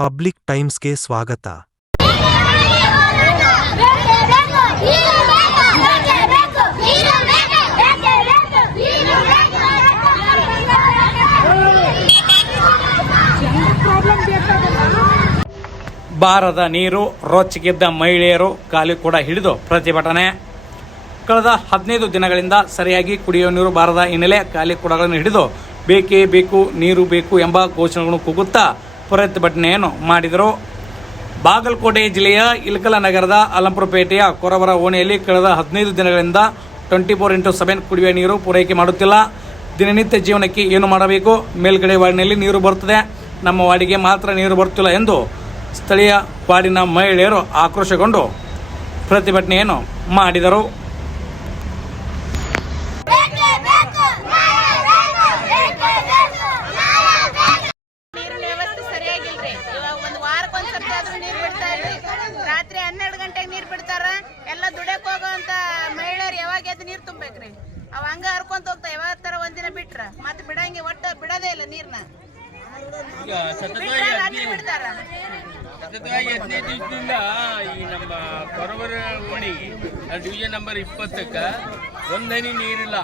Public ಟೈಮ್ಸ್ಗೆ ಸ್ವಾಗತ. ಬಾರದ ನೀರು, ರೊಚ್ಚಿಗೆದ್ದ ಮಹಿಳೆಯರು ಖಾಲಿ ಕೂಡ ಹಿಡಿದು ಪ್ರತಿಭಟನೆ. ಕಳೆದ ಹದಿನೈದು ದಿನಗಳಿಂದ ಸರಿಯಾಗಿ ಕುಡಿಯುವ ನೀರು ಬಾರದ ಹಿನ್ನೆಲೆ ಖಾಲಿ ಕೂಡಗಳನ್ನು ಹಿಡಿದು ಬೇಕೇ ಬೇಕು, ನೀರು ಬೇಕು ಎಂಬ ಘೋಷಣೆಗಳನ್ನು ಕೂಗುತ್ತಾ ಪ್ರತಿಭಟನೆಯನ್ನು ಮಾಡಿದರು? ಬಾಗಲಕೋಟೆ ಜಿಲ್ಲೆಯ ಇಲ್ಕಲ ನಗರದ ಅಲಂಪುರಪೇಟೆಯ ಕೊರವರ ಓಣಿಯಲ್ಲಿ ಕಳೆದ ಹದಿನೈದು ದಿನಗಳಿಂದ ಟ್ವೆಂಟಿ ಫೋರ್ ಇಂಟು ಸೆವೆನ್ ಕುಡಿಯುವ ನೀರು ಪೂರೈಕೆ ಮಾಡುತ್ತಿಲ್ಲ. ದಿನನಿತ್ಯ ಜೀವನಕ್ಕೆ ಏನು ಮಾಡಬೇಕು? ಮೇಲ್ಗಡೆ ವಾರ್ಡಿನಲ್ಲಿ ನೀರು ಬರುತ್ತದೆ. ನಮ್ಮ ವಾರ್ಡಿಗೆ ಮಾತ್ರ ನೀರು ಬರುತ್ತಿಲ್ಲ ಎಂದು ಸ್ಥಳೀಯ ವಾರ್ಡಿನ ಮಹಿಳೆಯರು ಆಕ್ರೋಶಗೊಂಡು ಪ್ರತಿಭಟನೆಯನ್ನು ಮಾಡಿದರು ನೀರಿನ ವ್ಯವಸ್ಥೆ ಸರಿಯಾಗಿಲ್ರಿ ಇವಾಗ ಒಂದು ವಾರಕ್ಕೆ ಒಂದ್ ಸರ್ತಿ ಆದ್ರೂ ನೀರು ಬಿಡ್ತಾ ಇಲ್ರಿ ರಾತ್ರಿ ಹನ್ನೆರಡು ಗಂಟೆಗೆ ನೀರು ಬಿಡ್ತಾರ ಎಲ್ಲ ದುಡಿಯಕ್ ಹೋಗೋಂತ ನೀರು ತುಂಬೇಕ್ರಿ ಅವ ಹಂಗ ಹರ್ಕೊಂತ ಹೋಗ್ತಾ ಯಾವತ್ತರ ತರ ಒಂದಿನ ಬಿಟ್ರ. ಮತ್ತೆ ಬಿಡಂಗೆ ಒಟ್ಟ ಬಿಡದೇ ಇಲ್ಲ ನೀರ್ನ. ಸತತವಾಗಿ ರಾತ್ರಿ ಬಿಡ್ತಾರ. ಸತತವಾಗಿ ಹದಿನೈದು ದಿವಸದಿಂದ ಈ ನಮ್ಮ ಕೊರವರ ಓಣಿ ಡಿವಿಷನ್ ನಂಬರ್ ಇಪ್ಪತ್ತಕ್ಕ ಒಂದ್ ಹನಿ ನೀರಿಲ್ಲ.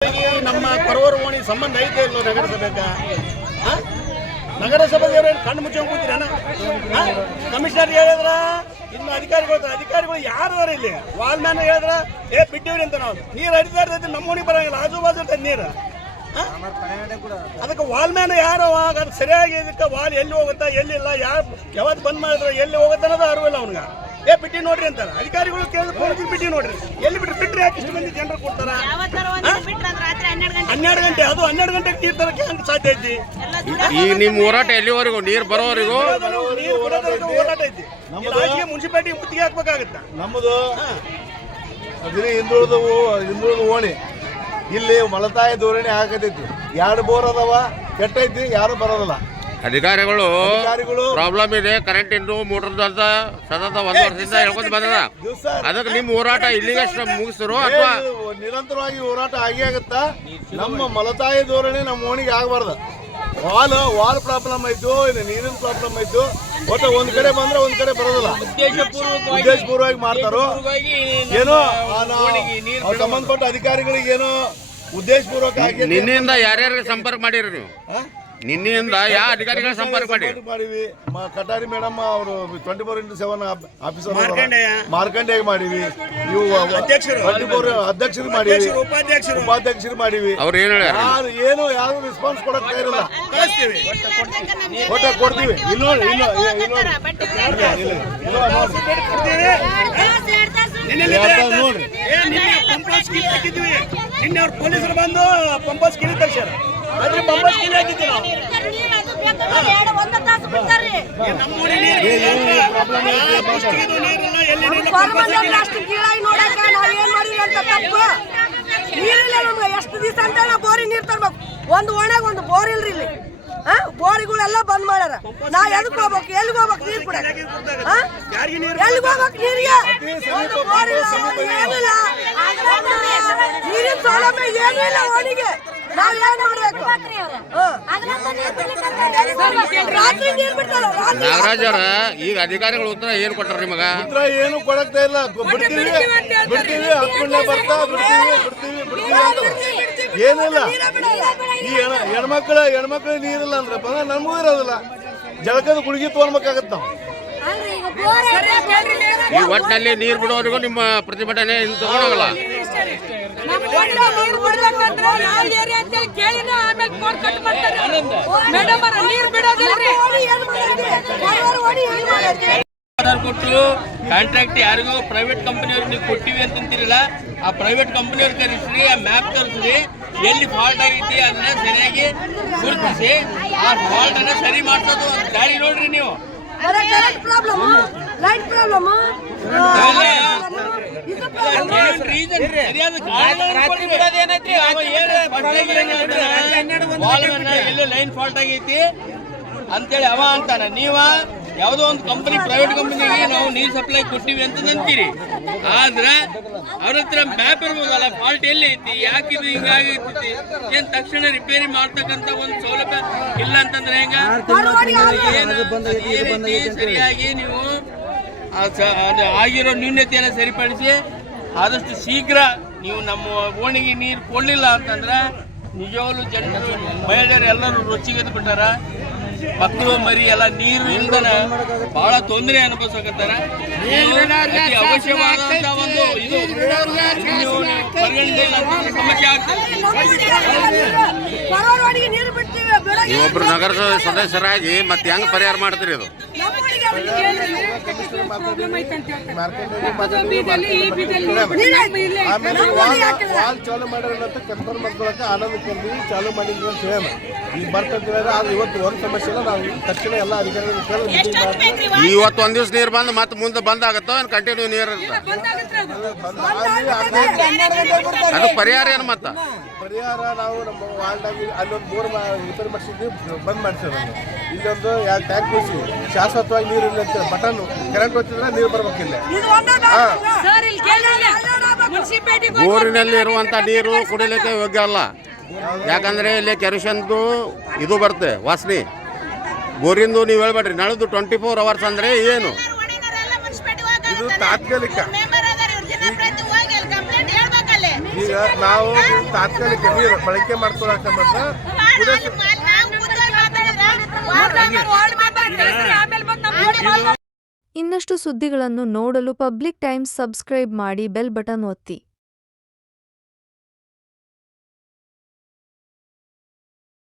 ಈ ನಮ್ಮ ಕೊರವರ ಓಣಿ ಸಂಬಂಧ ಐತೆ ಇಲ್ಲೋ ನಗರಸಭೆಗ? ಆ? ನಗರಸಭೆದವ್ರು ಏನು ಕಣ್ಣು ಮುಚ್ಚಿ ಕೂತಿರಣ ಕಮಿಷನರ್ ಹೇಳಿದ್ರ? ಇನ್ನು ಅಧಿಕಾರಿಗಳು ಅಧಿಕಾರಿಗಳು ಯಾರು ಅದಾರ ಇಲ್ಲಿ? ವಾಲ್ ಮ್ಯಾನ್ ಹೇಳಿದ್ರೆ ಏ ಬಿಟ್ಟಿವ್ರಿ ಅಂತ ನಾವು. ನೀರು ಹರಿತಾ ಇರ್ತೈತಿ ನಮ್ಮ ಓಣಿ ಬರಂಗಿಲ್ಲ. ಆಜು ಬಾಜು ಇರ್ತೈತಿ ನೀರು ಅದಕ್ಕೆ ವಾಲ್ ಮ್ಯಾನ್ ಯಾರು ಆಗ ಅದು ಸರಿಯಾಗಿ ಇದಕ್ಕೆ ವಾಲ್ ಎಲ್ಲಿ ಹೋಗುತ್ತಾ ಎಲ್ಲಿಲ್ಲ ಯಾರು ಯಾವತ್ತು ಬಂದ್ ಮಾಡಿದ್ರೆ ಎಲ್ಲಿ ಹೋಗುತ್ತೆ ಅನ್ನೋದು ಅರಿವಿಲ್ಲ ಅವ್ನಿಗೆ. ಏ ಬಿಟ್ಟಿ ನೋಡ್ರಿ ಅಂತಾರೆ ಅಧಿಕಾರಿಗಳು ಕೇಳಿದ್ರೆ ಫೋನ್ ಬಿಟ್ಟಿ ನೋಡ್ರಿ. ಎಲ್ಲಿ ಬಿಟ್ಟು ಬಿಟ್ಟರೆ ಯಾಕೆ ಇಷ್ಟು ಮಂದಿ ಜನರು ಕೊಡ್ತಾರ? ಹನ್ನೆರಡು ಗಂಟೆ ಅದು ಹನ್ನೆರಡು ಗಂಟೆಗೆ ನೀರು ತರಕ್ಕೆ ಹಂಗೆ ಸಾಧ್ಯ ಐತಿ? ಈಗ ನಿಮ್ಮ ಹೋರಾಟ ಎಲ್ಲಿವರೆಗೂ? ನೀರು ಬರೋವರೆಗೂ? ಹೋರಾಟ ಐತಿ. ರಾಜಕೀಯ ಮುನ್ಸಿಪಾಲಿಟಿ ಮುತ್ತಿಗೆ ಹಾಕ್ಬೇಕಾಗತ್ತೆ? ನಮ್ಮದು ಅದಿನ ಹಿಂದುಳಿದವು ಹಿಂದುಳಿದ ಓಣಿ. ಇಲ್ಲಿ ಮಲತಾಯಿ ಧೋರಣೆ ಆಗತೈತಿ. ಎರಡು ಬೋರ್ ಅದಾವ ಕೆಟ್ಟೈತಿ ಯಾರು ಬರೋದಿಲ್ಲ. ಅಧಿಕಾರಿಗಳು ಪ್ರಾಬ್ಲಮ್ ಇದೆ ಕರೆಂಟ್ ಇಂದು ಮೋಟರ್ದು ಅಂತ ಸತತ ಒಂದು ವರ್ಷದಿಂದ ಹೇಳ್ಕೊಂಡು ಬಂದದ. ದಿವಸ ಅದಕ್ಕೆ ನಿಮ್ಮ ಹೋರಾಟ ಇಲ್ಲಿಗೆ ಮುಗಿಸ್ರು ಅಥವಾ ನಿರಂತರವಾಗಿ ಹೋರಾಟ ಆಗೇ ಆಗತ್ತ? ನಮ್ಮ ಮಲತಾಯಿ ಧೋರಣೆ ನಮ್ಮ ಓಣಿಗೆ ಆಗಬಾರ್ದು. ವಾಲ್ ವಾಲ್ ಪ್ರಾಬ್ಲಮ್ ಆಯ್ತು ಇಲ್ಲ ನೀರಿನ ಪ್ರಾಬ್ಲಮ್ ಆಯ್ತು. ಒಟ್ಟು ಒಂದ್ ಕಡೆ ಬಂದ್ರೆ ಒಂದ್ ಕಡೆ ಬರೋದಿಲ್ಲ. ಉದ್ದೇಶಪೂರ್ವವಾಗಿ ಮಾಡ್ತಾರೋ? ಏನೋ ಸಂಬಂಧಪಟ್ಟ ಅಧಿಕಾರಿಗಳಿಗೆ ಏನೋ ಉದ್ದೇಶಪೂರ್ವಕ ಆಗಿ ನಿನ್ನೆಯಿಂದ ಯಾರ್ಯಾರಿಗೆ ಸಂಪರ್ಕ ಮಾಡಿರಿ ನೀವು? ನಿನ್ನೆಯಿಂದ ಯಾವ ಅಧಿಕಾರಿಗಳ ಸಂಪರ್ಕ ಮಾಡಿ ಮಾಡಿವಿ. ಮ- ಕಟಾರಿ ಮೇಡಮ್ ಅವರು twenty four into seven officer Markandeya. Markandeya ಮಾಡಿವಿ. ಇವು ಅಧ್ಯಕ್ಷರು. ಟ್ವೆಂಟಿ ಫೋರ್ ಅಧ್ಯಕ್ಷರು ಮಾಡಿವಿ. ಅಧ್ಯಕ್ಷರು, ಉಪಾಧ್ಯಕ್ಷರು. ಉಪಾಧ್ಯಕ್ಷರು ಮಾಡಿವಿ. ಅವ್ರು ಏನು ಹೇಳ್ಯಾರ ಯಾರು ಏನು ಯಾರು ರೆಸ್ಪಾನ್ಸ್ ಕೊಡಕ್ ಇರಲ್ಲ ಕಳಿಸ್ತೀವಿ. ಕೊಡ್ತೀವಿ. ಇಲ್ಲಿ ನೋಡಿ ಇಲ್ಲಿ ಇಲ್ಲಿ. ನೋಡಿ ಬಟ್ಟೆ ಇಲ್ಲ ನೋಡಿ ನೋಡ್ರಿ. ನಿನ್ನೆ ಅವ್ರು ಪೊಲೀಸರು ಬಂದು ಪಂಪಸ್ ಕಿರಿ ತರ್ಸ್ಯಾರ. ಆದ್ರೆ ಪಂಪಸ್ ಹಾಕಿದ್ವಿ ನಾವು ಎಷ್ಟು ದಿವಸ ಅಂತ ಬೋರಿ ನೀರ್ ತರ್ಬೇಕು. ಒಂದು ಒಣಗ ಒಂದು ಬೋರ್ ಇಲ್ರಿ ಇಲ್ಲಿ. ಬೋರಿಗಳೆಲ್ಲ ಬಂದ್ ಮಾಡ್ಯಾರ. ನಾ ಎದಕ್ ಹೋಗ್ಬೇಕು? ಎಲ್ಲಿಗೆ ಹೋಗ್ಬೇಕು ನೀರ್ ಕೂಡ ಎಲ್ಲಿಗೆ ಹೋಗ್ಬೇಕು ನೀರಿಗೆ? ಏನಿಲ್ಲ. ನೀರಿನ ಸೌಲಭ್ಯ ಏನೂ ಇಲ್ಲ ಓಣಿಗೆ ನಾವ್ ಏನ್ ಮಾಡ್ಬೇಕು? ರಾತ್ರಿ ನೀರ್ ಬಿಡ್ತಾರ? ಈಗ ಅಧಿಕಾರಿಗಳು ಉತ್ತರ ಏನ್ ಕೊಟ್ಟಾರ ನಿಮಗ? ಉತ್ತರ ಏನು ಕೊಡಕ್ತಾ ಇಲ್ಲ. ಬಿಡ್ತೀವಿ. ಬಿಡ್ತೀವಿ ಹತ್ಕೊಂಡೆ ಬರ್ತಾ ಬಿಡ್ತೀವಿ ಬಿಡ್ತೀವಿ ಬಿಡ್ತೀವಿ ಅಂತ. ಏನಿಲ್ಲ. ಈ ಹೆಣ ಹೆಣ್ಮಕ್ಳ ಹೆಣ್ಮಕ್ಳು ನೀರಿಲ್ಲ ಅಂದ್ರೆ ಬಂದ ನಮಗೂ ಇರೋದಿಲ್ಲ. ಜಳಕದ ಗುಳಿಗೆ ತೊಗೊಳ್ಬೇಕಾಗತ್ತೆ ನಾವು. ಈ ಒಟ್ಟಿನಲ್ಲಿ ನೀರು ಬಿಡೋರಿಗೂ ನಿಮ್ಮ ಪ್ರತಿಭಟನೆ ಇನ್ನು ತಗೊಳಲ್ಲ ಮೇಡಮ್ ನೀರ್ ಬಿಡೋದಿಲ್ರಿ. ಆಧಾರ್ ಕೊಟ್ಟು ಕಾಂಟ್ರಾಕ್ಟ್ ಯಾರಿಗೋ ಪ್ರೈವೇಟ್ ಕಂಪನಿಯವ್ರಿಗೆ ನೀವು ಕೊಟ್ಟಿವಿ ಅಂತಂತಿರಲ್ಲ ಆ ಪ್ರೈವೇಟ್ ಕಂಪನಿಯವ್ರು ಕರೆಸ್ರಿ ಆ ಮ್ಯಾಪ್ ತರಿಸ್ರಿ ಎಲ್ಲಿ ಫಾಲ್ಟ್ ಆಗೈತಿ ಅದನ್ನ ಸರಿಯಾಗಿ ಗುರುತಿಸಿ ಆ ಫಾಲ್ಟ್ ಅನ್ನ ಸರಿ ಮಾಡಿಸೋದು ಒಂದು ದಾರಿ ನೋಡ್ರಿ ನೀವು ಎಲ್ಲೋ ಲೈನ್ ಫಾಲ್ಟ್ ಆಗೈತಿ ಅಂತೇಳಿ ಅವ ಅಂತಾನ ನೀವ ಯಾವುದೋ ಒಂದು ಕಂಪನಿ ಪ್ರೈವೇಟ್ ಕಂಪನಿಗೆ ನಾವು ನೀರು ಸಪ್ಲೈ ಕೊಟ್ಟಿವಿ ಅಂತ ಅಂತೀರಿ ಆದ್ರೆ ಅವ್ರ ಹತ್ರ ಮ್ಯಾಪ್ ಇರ್ಬೋದಲ್ಲ ಫಾಲ್ಟ್ ಎಲ್ಲಿ ಐತಿ ಯಾಕೆ ಇದು ಹಿಂಗಾಗೈತಿ ಏನ್ ತಕ್ಷಣ ರಿಪೇರಿ ಮಾಡ್ತಕ್ಕಂತ ಒಂದು ಸೌಲಭ್ಯ ಇಲ್ಲ ಅಂತಂದ್ರೆ ಹೆಂಗ? ಸರಿಯಾಗಿ ನೀವು ಆಗಿರೋ ನ್ಯೂನ್ಯತೆಯನ್ನು ಸರಿಪಡಿಸಿ ಆದಷ್ಟು ಶೀಘ್ರ ನೀವು ನಮ್ಮ ಓಣಿಗೆ ನೀರು ಕೊಡಲಿಲ್ಲ ಅಂತಂದ್ರೆ ನಿಜವಾಗ್ಲೂ ಜನರು ಮಹಿಳೆಯರು ಎಲ್ಲರೂ ರೊಚ್ಚಿಗೆದ್ದು ಬಿಟ್ಟಾರ. ಮಕ್ಕಳು ಮರಿ ಎಲ್ಲ ನೀರು ಇಲ್ದನ ಬಹಳ ತೊಂದರೆ ಅನುಭವಿಸಕತ್ತಾರ. ಅತಿ ಅವಶ್ಯವಾದಂತ ಒಂದು ಇದು. ಸಮಸ್ಯೆ ಆಗ್ತದೆ. ನೀವೊಬ್ರು ನಗರಸಭೆ ಸದಸ್ಯರಾಗಿ ಮತ್ತೆ ಹೆಂಗ್ ಪರಿಹಾರ ಮಾಡ್ತೀರಿ ಇದು ವಾಲ್ ಚಾಲು ಮಾಡಿದ್ರೆ ಅಂತ ಕನ್ಫರ್ಮ್ ಮಾಡ್ಕೊಳಕ್ಕೆ ಆನಂದ ಚಾಲು ಮಾಡಿದ್ರು ಅಂತ ಹೇಳ. ಈಗ ಬರ್ತಂತಿದ್ರೆ ಅದು ಇವತ್ತು ಒಂದು ಸಮಸ್ಯೆ ಇಲ್ಲ. ನಾವು ತಕ್ಷಣ ಎಲ್ಲ ಅಧಿಕಾರಿಗಳು ಕೇಳಿ ಮೀಟಿಂಗ್ ಮಾಡಿ ಇವತ್ತು ಒಂದ್ ದಿವ್ಸ ನೀರು ಬಂದು ಮತ್ತೆ ಮುಂದೆ ಬಂದ್ ಆಗತ್ತೋ ಏನ್ ಕಂಟಿನ್ಯೂ ನೀರು ಇರುತ್ತೆ ಅದು. ಪರಿಹಾರ ಏನು ಮತ್ತ? ಪರಿಹಾರ ನಾವು ನಮ್ಮ ವಾರ್ಡಾಗಿ ಅಲ್ಲೊಂದು ಬೋರ್ ರಿಪೇರಿ ಮಾಡಿಸಿದ್ವಿ ಬಂದ್ ಮಾಡ್ತೀವಿ ಇಲ್ಲೊಂದು ಎರಡು ಟ್ಯಾಂಕ್ ಕೂಸಿ ಶಾಶ್ವತವಾಗಿ ನೀರು ಇಲ್ಲ ಅಂತ ಬಟನ್ ಕರೆಂಟ್ ಹೋಗ್ತಿದ್ರೆ ನೀರು ಬರ್ಬೇಕಿಲ್ಲ ಇದು ಒಂದೇ ಸರ್ ಇಲ್ಲಿ ಕೇಳಿದ್ರೆ ಮುನ್ಸಿಪಾಲಿಟಿ ಊರಿನಲ್ಲಿ ಇರುವಂತ ನೀರು ಕುಡಿಲಿಕ್ಕೆ ಯೋಗ್ಯ ಅಲ್ಲ. ಯಾಕಂದ್ರೆ ಇಲ್ಲಿ ಕೆರೋಸಿನ್ದು ಇದು ಬರುತ್ತೆ ವಾಸನೆ. ಬೋರಿಂದು ನೀವು ಹೇಳ್ಬೇಡ್ರಿ ನಳದು ಟ್ವೆಂಟಿ ಫೋರ್ ಅವರ್ಸ್ ಅಂದ್ರೆ ಏನು? ಇದು ತಾತ್ಕಾಲಿಕ. ಈಗ ನಾವು ತಾತ್ಕಾಲಿಕ ನೀರು ಬಳಕೆ ನಮ್ಮ ಇನ್ನಷ್ಟು ಸುದ್ದಿಗಳನ್ನು ನೋಡಲು ಪಬ್ಲಿಕ್ ಟೈಮ್ಸ್ ಸಬ್ಸ್ಕ್ರೈಬ್ ಮಾಡಿ ಬೆಲ್ ಬಟನ್ ಒತ್ತಿ.